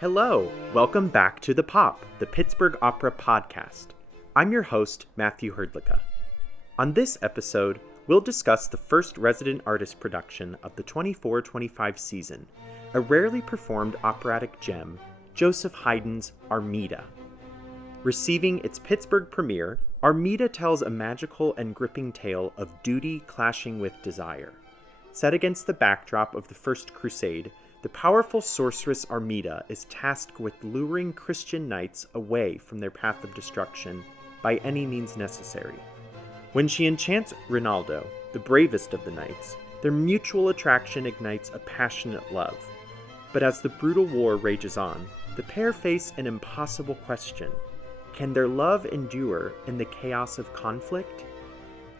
Hello, welcome back to The Pop, the Pittsburgh Opera podcast. I'm your host, Matthew Hrdlicka. On this episode, we'll discuss the first resident artist production of the 24-25 season, a rarely performed operatic gem, Joseph Haydn's Armida. Receiving its Pittsburgh premiere, Armida tells a magical and gripping tale of duty clashing with desire. Set against the backdrop of the First Crusade, the powerful sorceress Armida is tasked with luring Christian knights away from their path of destruction by any means necessary. When she enchants Rinaldo, the bravest of the knights, their mutual attraction ignites a passionate love. But as the brutal war rages on, the pair face an impossible question. Can their love endure in the chaos of conflict?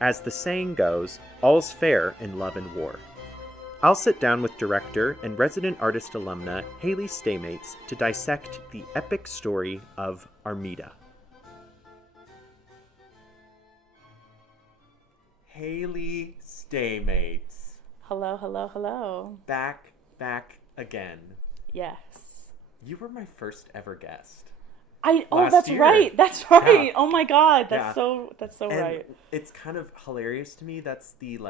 As the saying goes, all's fair in love and war. I'll sit down with director and resident artist alumna Haley Stamats to dissect the epic story of Armida. Haley Stamats. Hello, hello, hello. Back again. Yes. You were my first ever guest. That's year. Right. That's right. Yeah. Oh my God. Yeah. That's so And right. it's kind of hilarious to me. That's the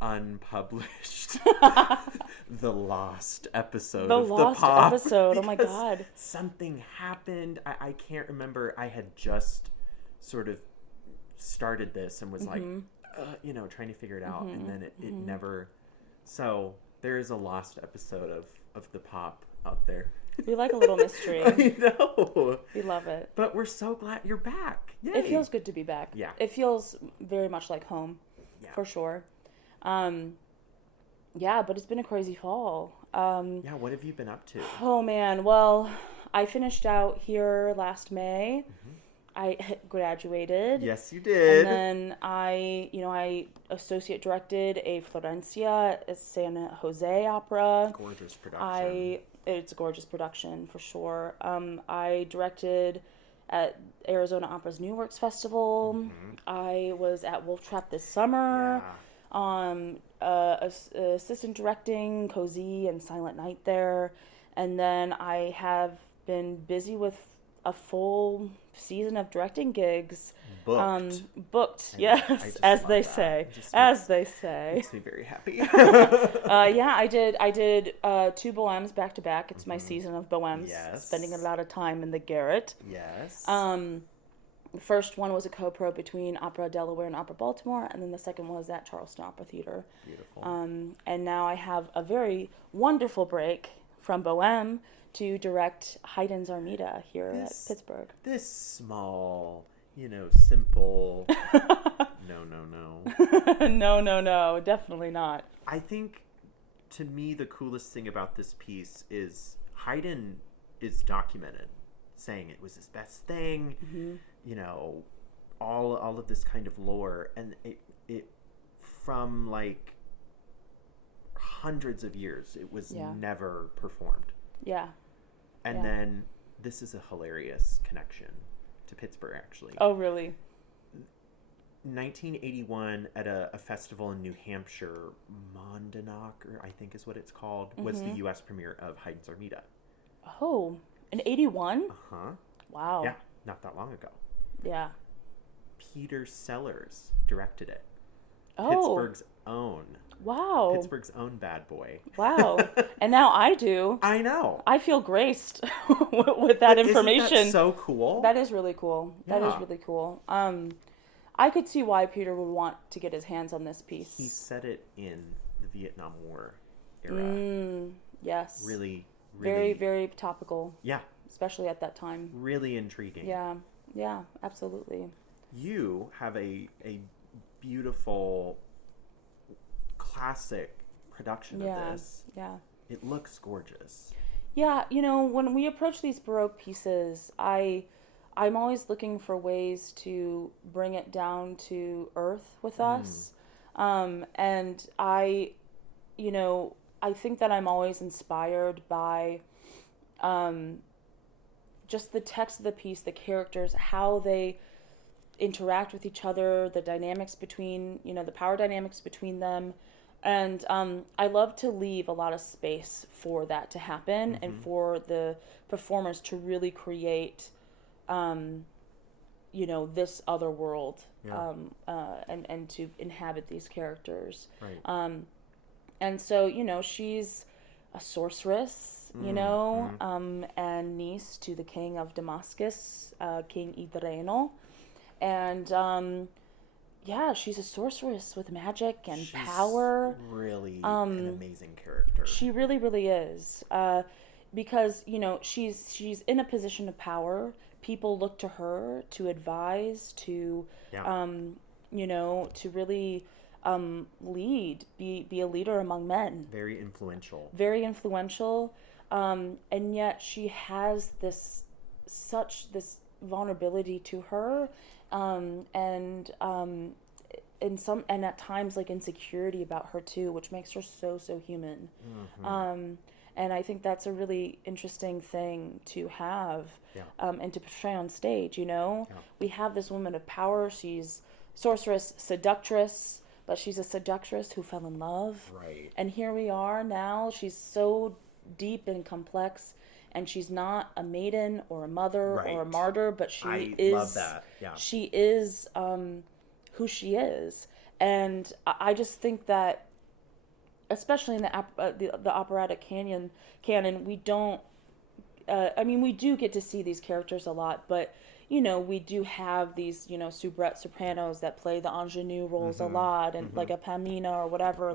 unpublished, the lost episode of The Pop. Oh my God. Something happened. I can't remember. I had just sort of started this and was trying to figure it out. And then it never. So there is a lost episode of The Pop out there. We like a little mystery. I know. We love it. But we're so glad you're back. Yay. It feels good to be back. Yeah. It feels very much like home. Yeah. For sure. But it's been a crazy fall. What have you been up to? Oh man, well, I finished out here last May. I graduated. Yes, you did. And then I associate directed a Florencia San Jose opera. Gorgeous production. It's a gorgeous production for sure. I directed at Arizona Opera's New Works Festival. I was at Wolf Trap this summer. Assistant directing Cozy and Silent Night there. And then I have been busy with a full season of directing gigs. Booked, yes, as they say. Makes me very happy. I did 2 Bohèmes back to back. It's my season of Bohèmes. Yes. Spending a lot of time in the garret. Yes. The first one was a co-pro between Opera Delaware and Opera Baltimore, and then the second one was at Charleston Opera Theater. Beautiful. And now I have a very wonderful break from Bohème to direct Haydn's Armida here at Pittsburgh. This small, simple... No. No, definitely not. I think, to me, the coolest thing about this piece is Haydn is documented, saying it was his best thing, all of this kind of lore, and it from hundreds of years, it was never performed. Yeah. And then this is a hilarious connection to Pittsburgh, actually. Oh, really? 1981 at a festival in New Hampshire, Monadnock, I think is what it's called, was the U.S. premiere of Haydn's Armida. Oh, in 81? Uh-huh. Wow. Yeah, not that long ago. Yeah. Peter Sellers directed it. Oh. Pittsburgh's own. Wow. Pittsburgh's own bad boy. Wow. And now I do. I know. I feel graced with that information. Isn't that so cool? That is really cool. Yeah. That is really cool. I could see why Peter would want to get his hands on this piece. He said it in the Vietnam War era. Yes. Really. Very, very topical. Yeah. Especially at that time. Really intriguing. Yeah, absolutely. You have a beautiful classic production of this. Yeah. It looks gorgeous. Yeah, when we approach these Baroque pieces, I'm always looking for ways to bring it down to earth with us. And I think that I'm always inspired by just the text of the piece, the characters, how they interact with each other, the dynamics between, the power dynamics between them, And I love to leave a lot of space for that to happen and for the performers to really create, this other world, and to inhabit these characters. Right. And so, she's a sorceress, and niece to the king of Damascus, King Idreno. And, she's a sorceress with magic and She's power. Really an amazing character. She really, really is. Because, she's in a position of power. People look to her to advise, to, to really lead, be a leader among men. Very influential. Very influential. And yet she has this vulnerability to her, and at times like insecurity about her too, which makes her so human. And I think that's a really interesting thing to have, and to portray on stage. We have this woman of power. She's sorceress, seductress, but she's a seductress who fell in love. Right. And here we are now. She's so deep and complex, and she's not a maiden or a mother or a martyr, but she is. Love that. Yeah. She is who she is, and I just think that, especially in the operatic canon, we don't. We do get to see these characters a lot, but we do have these soubrette sopranos that play the ingenue roles a lot, and like a Pamina or whatever,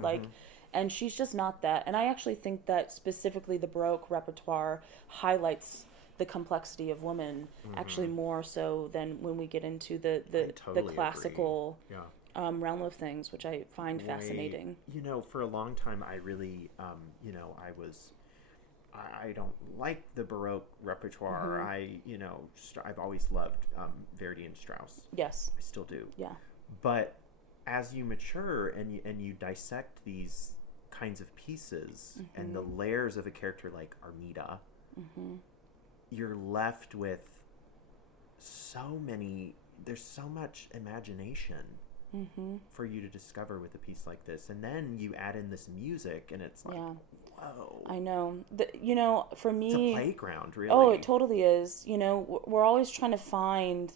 and she's just not that. And I actually think that specifically the Baroque repertoire highlights the complexity of women, actually more so than when we get into the classical realm of things, which I find fascinating. For a long time, I really, I don't like the Baroque repertoire. I've always loved Verdi and Strauss. Yes, I still do. Yeah. But as you mature and you dissect these kinds of pieces and the layers of a character like Armida, you're left with there's so much imagination for you to discover with a piece like this. And then you add in this music, and it's like, whoa. I know. For me... It's a playground, really. Oh, it totally is. We're always trying to find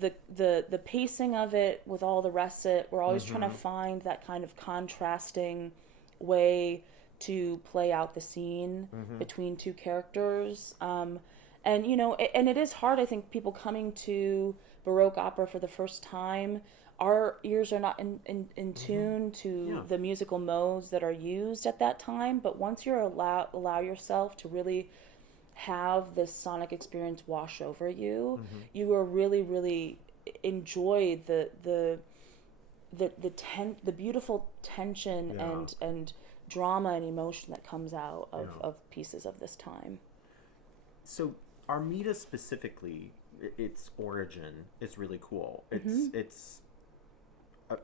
the pacing of it with all the rest of it. We're always trying to find that kind of contrasting way to play out the scene between two characters. And it is hard, I think, people coming to Baroque opera for the first time, our ears are not in tune to the musical modes that are used at that time. But once you allow yourself to really have this sonic experience wash over you, you will really, really enjoy the beautiful tension and drama and emotion that comes out of pieces of this time. So Armida specifically, its origin is really cool. It's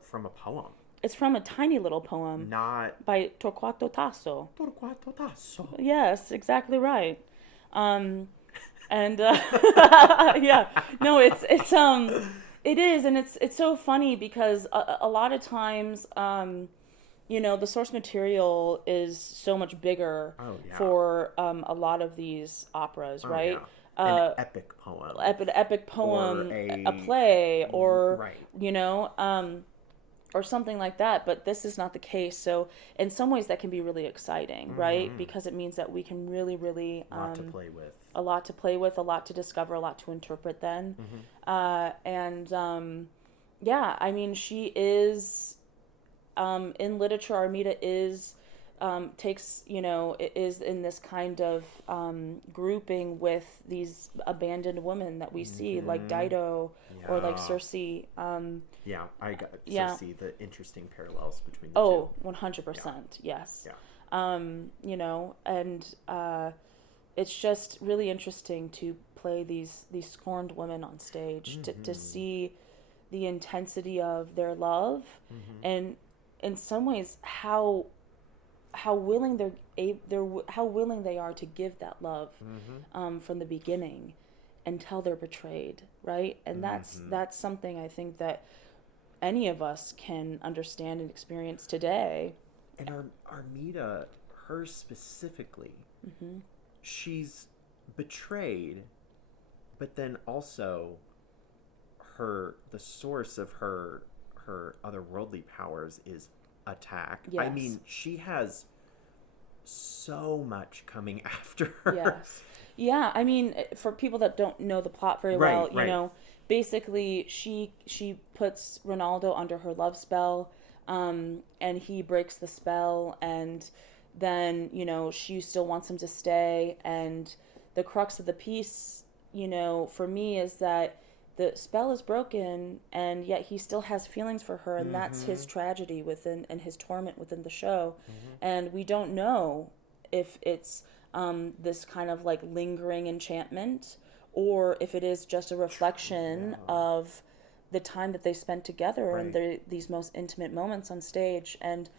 from a poem. It's from a tiny little poem. Not by Torquato Tasso. Torquato Tasso. Yes, exactly right. Yeah, no, it is, and it's so funny because a lot of times, the source material is so much bigger for a lot of these operas, right? Yeah. An epic poem. Epic poem, a play, or or something like that. But this is not the case. So in some ways that can be really exciting, right? Because it means that we can really, really a lot to play with, a lot to discover, a lot to interpret. Then, she is in literature. Armida is is in this kind of grouping with these abandoned women that we see, like Dido or like Circe. I got to see the interesting parallels between the two. 100%, yes. It's just really interesting to play these scorned women on stage, to see the intensity of their love, and in some ways how willing they are to give that love from the beginning until they're betrayed, right? And that's something I think that any of us can understand and experience today. And Armida, her specifically, she's betrayed, but then also the source of her otherworldly powers is attack. Yes. I mean, she has so much coming after her. Yes. Yeah, I mean, for people that don't know the plot very well, you know, basically she puts Ronaldo under her love spell, and he breaks the spell, and then, you know, she still wants him to stay, and the crux of the piece, you know, for me is that the spell is broken, and yet he still has feelings for her, and that's his tragedy within, and his torment within the show. And we don't know if it's this kind of like lingering enchantment, or if it is just a reflection of the time that they spent together and these most intimate moments on stage. And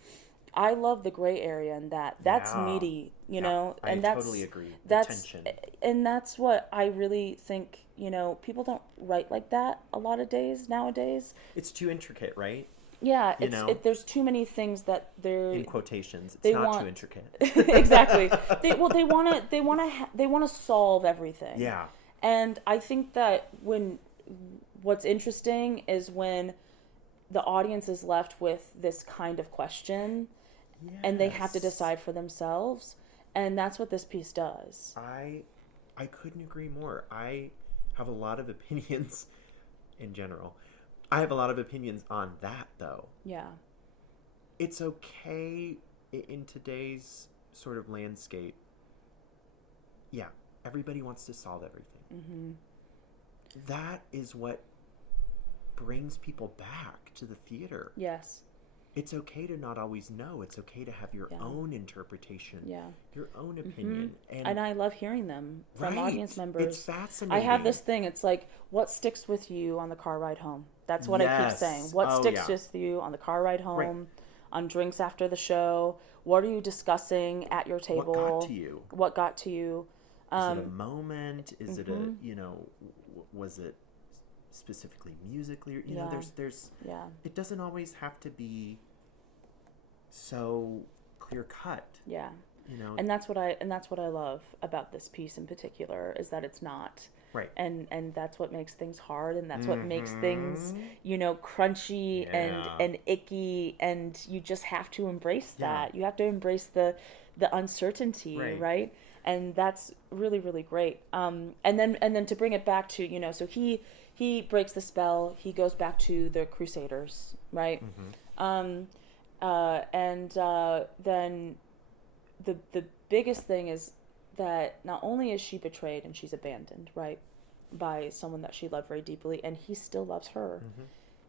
I love the gray area in that. That's meaty, you know, and that's totally agree. That's tension. And that's what I really think. You know, people don't write like that a lot of days nowadays. It's too intricate, right? Yeah, there's too many things that they're in quotations. It's not too intricate. Exactly. They want to solve everything. Yeah. And I think that what's interesting is when the audience is left with this kind of question, and they have to decide for themselves, and that's what this piece does. I couldn't agree more. I have a lot of opinions in general. I have a lot of opinions on that, though. Yeah. It's okay in today's sort of landscape. Yeah, everybody wants to solve everything. That is what brings people back to the theater. Yes. It's okay to not always know. It's okay to have your own interpretation, your own opinion. And I love hearing them from audience members. It's fascinating. I have this thing. It's like, what sticks with you on the car ride home? That's what I keep saying. What sticks with you on the car ride home, on drinks after the show? What are you discussing at your table? What got to you? Is it a moment? Is it a, you know, was it specifically musically? You know, there's it doesn't always have to be so clear cut. Yeah. You know. And that's what I love about this piece in particular, is that it's not. Right. And that's what makes things hard, and that's what makes things, you know, crunchy and icky, and you just have to embrace that. You have to embrace the uncertainty, right? And that's really, really great. And then to bring it back to, you know, so he breaks the spell, he goes back to the Crusaders, right? Then the biggest thing is that not only is she betrayed and she's abandoned, right, by someone that she loved very deeply, and he still loves her.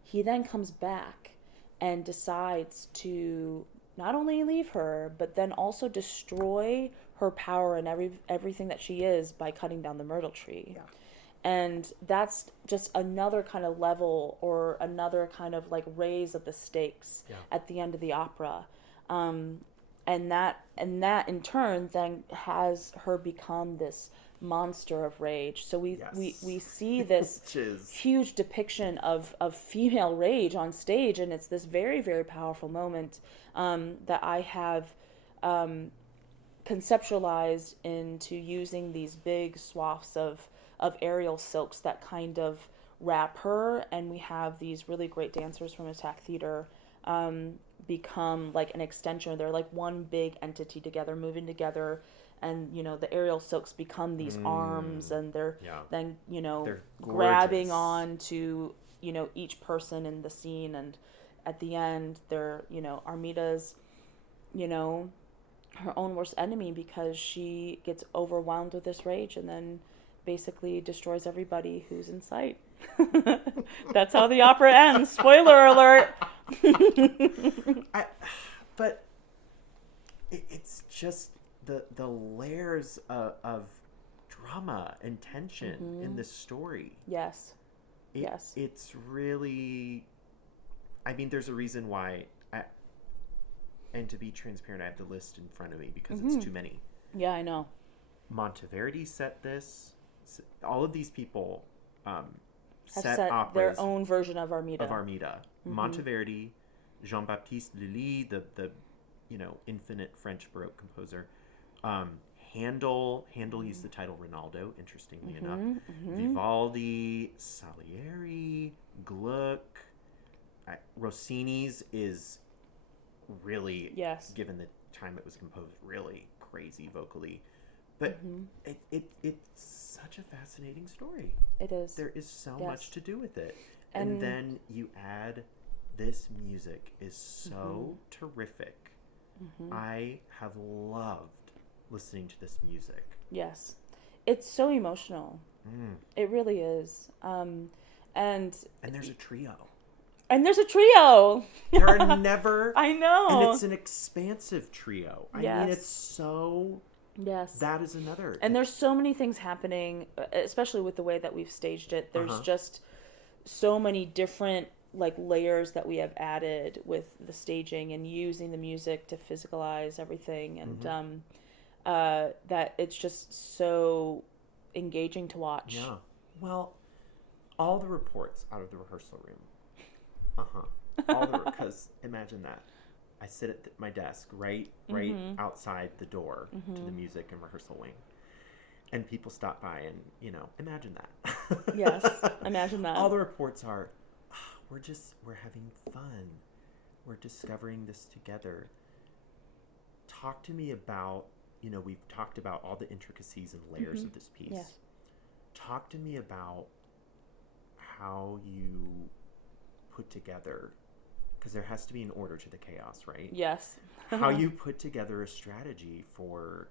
He then comes back and decides to not only leave her, but then also destroy her power and everything that she is by cutting down the myrtle tree. And that's just another kind of level, or another kind of like raise of the stakes at the end of the opera. And that in turn then has her become this monster of rage. So we see this huge depiction of female rage on stage, and it's this very, very powerful moment that I have conceptualized into using these big swaths of aerial silks that kind of wrap her, and we have these really great dancers from Attack Theater become like an extension. They're like one big entity together, moving together, and you know, the aerial silks become these arms, and they're then, you know, grabbing on to, you know, each person in the scene, and at the end they're, you know, Armida's, you know, her own worst enemy, because she gets overwhelmed with this rage and then basically destroys everybody who's in sight. That's how the opera ends. Spoiler alert. But it's just the layers of drama and tension in this story. Yes. It's really, I mean, there's a reason why, and to be transparent, I have the list in front of me because it's too many. Yeah, I know. Monteverdi set this. All of these people have set operas their own version of Armida. Monteverdi, Jean-Baptiste Lully, the infinite French Baroque composer. Handel used the title Rinaldo, interestingly enough. Vivaldi, Salieri, Gluck. Rossini's is really, given the time it was composed, really crazy vocally. But it's such a fascinating story. It is. There is so much to do with it. And then you add this music is so terrific. I have loved listening to this music. Yes. It's so emotional. It really is. And there's a trio. There are never... I know. And it's an expansive trio. I mean, it's so... Yes. That is another... And there's so many things happening, especially with the way that we've staged it. There's just so many different layers that we have added with the staging and using the music to physicalize everything. And that it's just so engaging to watch. Yeah. Well, all the reports out of the rehearsal room. Because imagine that. I sit at my desk right outside the door to the music and rehearsal wing. And people stop by and, imagine that. Yes, imagine that. All the reports are, we're having fun. We're discovering this together. Talk to me about, we've talked about all the intricacies and layers of this piece. Yes. Talk to me about how you put together, because there has to be an order to the chaos, right? Yes. How you put together a strategy for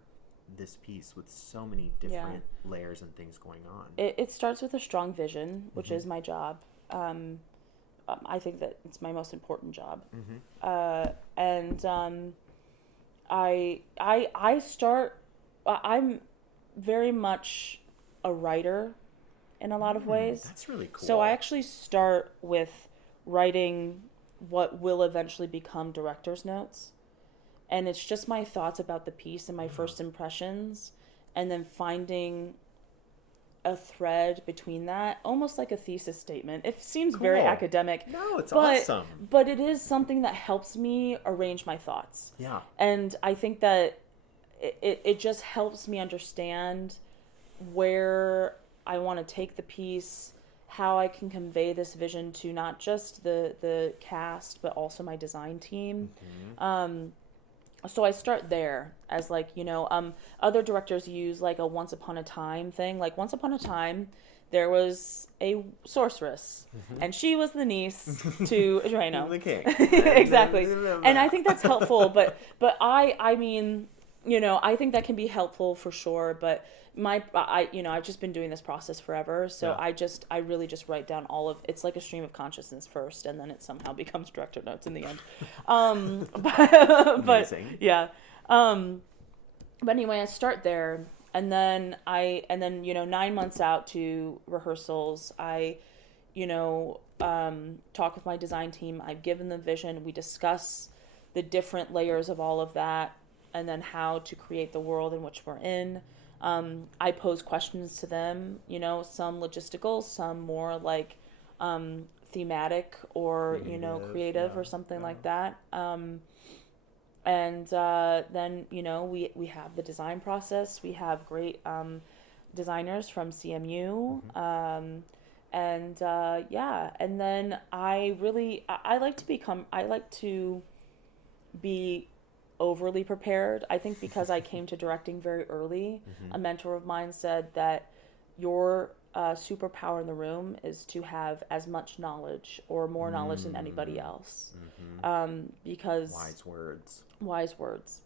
this piece with so many different layers and things going on. It starts with a strong vision, which is my job. I think that it's my most important job. I'm very much a writer in a lot of ways. That's really cool. So I actually start with writing what will eventually become director's notes. And it's just my thoughts about the piece and my first impressions, and then finding a thread between that, almost like a thesis statement. It seems very academic. No, it's awesome. But it is something that helps me arrange my thoughts. Yeah. And I think that it just helps me understand where I want to take the piece, how I can convey this vision to not just the cast, but also my design team. So I start there as other directors use a once upon a time thing. Once upon a time, there was a sorceress, and she was the niece to Drano. The king. Exactly. And I think that's helpful, but I mean, I think that can be helpful for sure, but I've just been doing this process forever, so I really just write down all of it's like a stream of consciousness first, and then it somehow becomes director notes in the end. But yeah. But anyway, I start there, and then 9 months out to rehearsals, I talk with my design team. I've given them vision. We discuss the different layers of all of that, and then how to create the world in which we're in. I pose questions to them, some logistical, some more thematic or, creative or something like that. And then, we have the design process. We have great designers from CMU. And then I like to be overly prepared. I think because I came to directing very early, a mentor of mine said that your superpower in the room is to have as much knowledge or more knowledge than anybody else. Because wise words.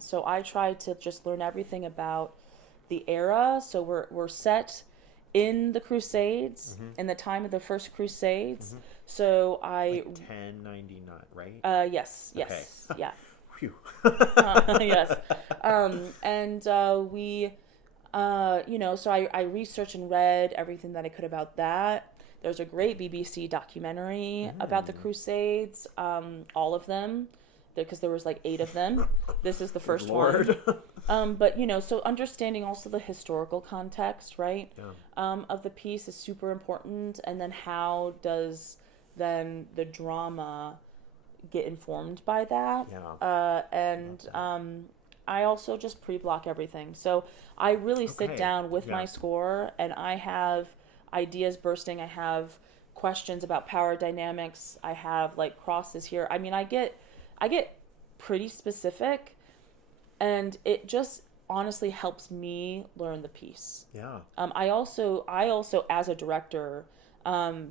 So I try to just learn everything about the era. So we're set in the Crusades, in the time of the first Crusades. So 1099, right? Yes, Okay. Yeah. Yes. So I researched and read everything that I could about that. There's a great BBC documentary about the Crusades, all of them. because there was like 8 of them. This is the first Lord. one. But, so understanding also the historical context, right, of the piece is super important. And then how does then the drama get informed by that? I also just pre-block everything. So I really sit down with my score, and I have ideas bursting. I have questions about power dynamics. I have like crosses here. I mean, I get pretty specific, and it just honestly helps me learn the piece. I also as a director,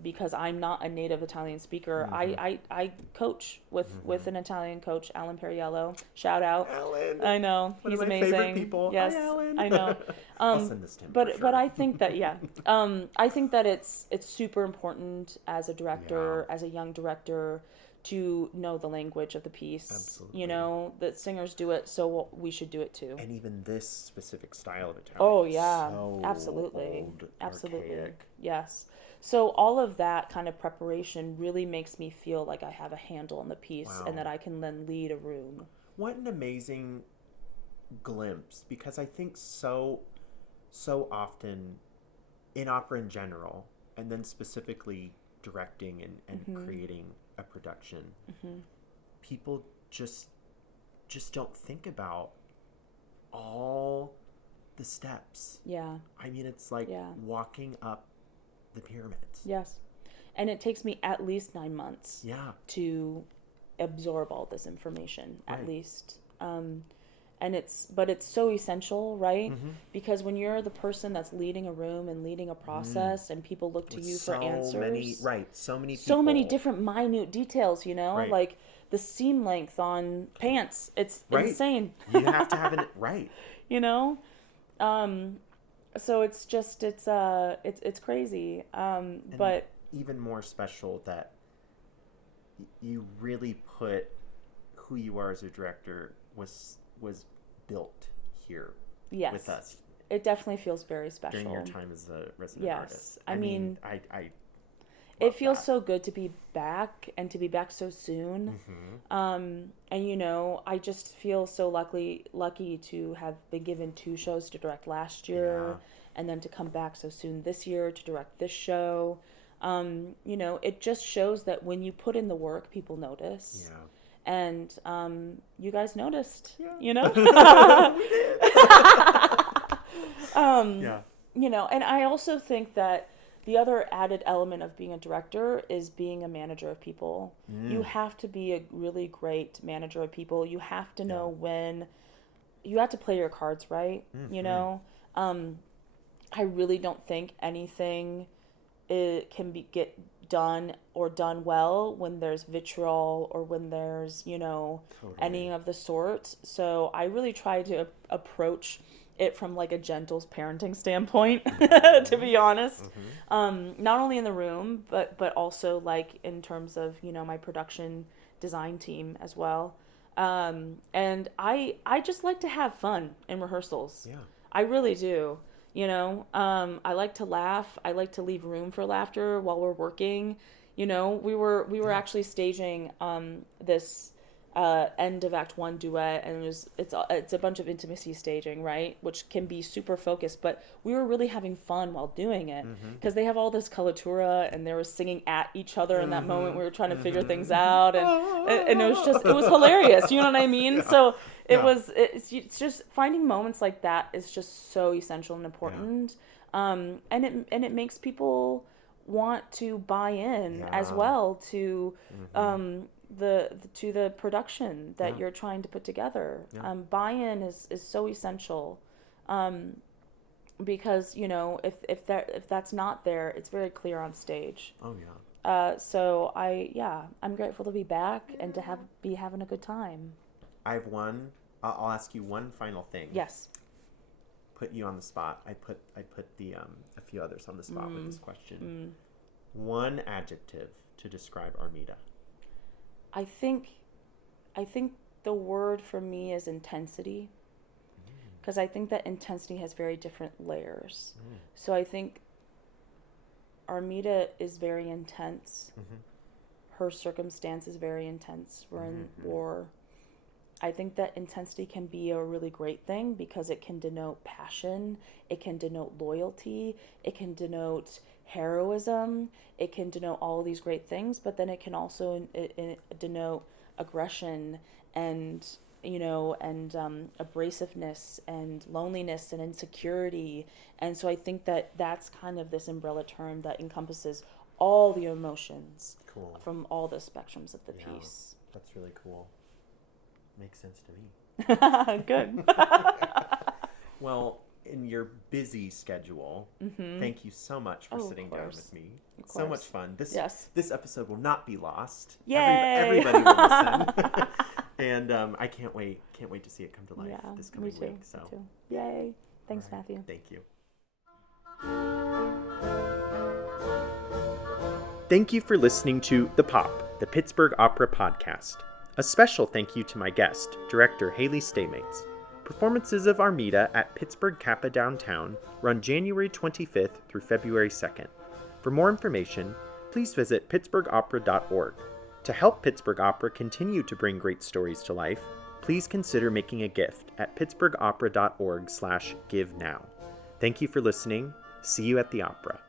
because I'm not a native Italian speaker, I coach with an Italian coach, Alan Periello. Shout out, Alan. I know, One he's of my amazing. favorite people. Yes, Hi, Alan. I know. I'll send this to him. But I think that I think that it's super important as a director, as a young director, to know the language of the piece. Absolutely. That singers do it, so we should do it too. And even this specific style of Italian. Oh yeah, so absolutely, old, absolutely, archaic. yes. So all of that kind of preparation really makes me feel like I have a handle on the piece and that I can then lead a room. What an amazing glimpse, because I think so often in opera in general, and then specifically directing and creating a production, people just don't think about all the steps. I mean, it's like walking up the pyramids. Yes. And it takes me at least 9 months to absorb all this information, at least. But it's so essential, right? Because when you're the person that's leading a room and leading a process, and people look to you for answers. So many people. So many different minute details, like the seam length on pants. It's insane. You have to have it right. So it's just, it's crazy. But even more special that you really put who you are as a director was built here with us. It definitely feels very special. During your time as a resident artist. I mean, I it feels so good to be back, and to be back so soon. And I just feel so lucky to have been given 2 shows to direct last year, and then to come back so soon this year to direct this show. It just shows that when you put in the work, people notice. And you guys noticed, We did. And I also think that the other added element of being a director is being a manager of people. You have to be a really great manager of people. You have to know when you have to play your cards right. I really don't think anything can get done or done well when there's vitriol or when there's any of the sort. So I really try to approach it from like a gentle parenting standpoint, to be honest. Not only in the room, but also like in terms of my production design team as well. And I just like to have fun in rehearsals. I really do. I like to laugh. I like to leave room for laughter while we're working. We were actually staging this end of Act 1 duet, and it's a bunch of intimacy staging, right? Which can be super focused, but we were really having fun while doing it, because they have all this coloratura, and they were singing at each other in that moment. We were trying to figure things out, and it was hilarious. You know what I mean? So it's just finding moments like that is just so essential and important. And it makes people want to buy in as well to the production that you're trying to put together. Buy-in is so essential, because if that's not there, it's very clear on stage. So I'm grateful to be back and to be having a good time. I'll ask you one final thing. Yes. Put you on the spot. I put the a few others on the spot with this question. One adjective to describe Armida. I think the word for me is intensity, because I think that intensity has very different layers. So I think Armida is very intense. Her circumstance is very intense. We're in war. I think that intensity can be a really great thing because it can denote passion, it can denote loyalty, it can denote heroism, it can denote all of these great things, but then it can also denote aggression and abrasiveness and loneliness and insecurity. And so I think that that's kind of this umbrella term that encompasses all the emotions from all the spectrums of the piece. That's really cool. Makes sense to me. Good. Well, in your busy schedule, thank you so much for sitting down with me. So much fun. This episode will not be lost. Yay! Everybody will listen. And I can't wait to see it come to life this coming week. So me too. Yay. Thanks, Matthew. Thank you. Thank you for listening to The Pop, the Pittsburgh Opera podcast. A special thank you to my guest, director Haley Stamats. Performances of Armida at Pittsburgh Kappa Downtown run January 25th through February 2nd. For more information, please visit pittsburghopera.org. To help Pittsburgh Opera continue to bring great stories to life, please consider making a gift at pittsburghopera.org/give now. Thank you for listening. See you at the opera.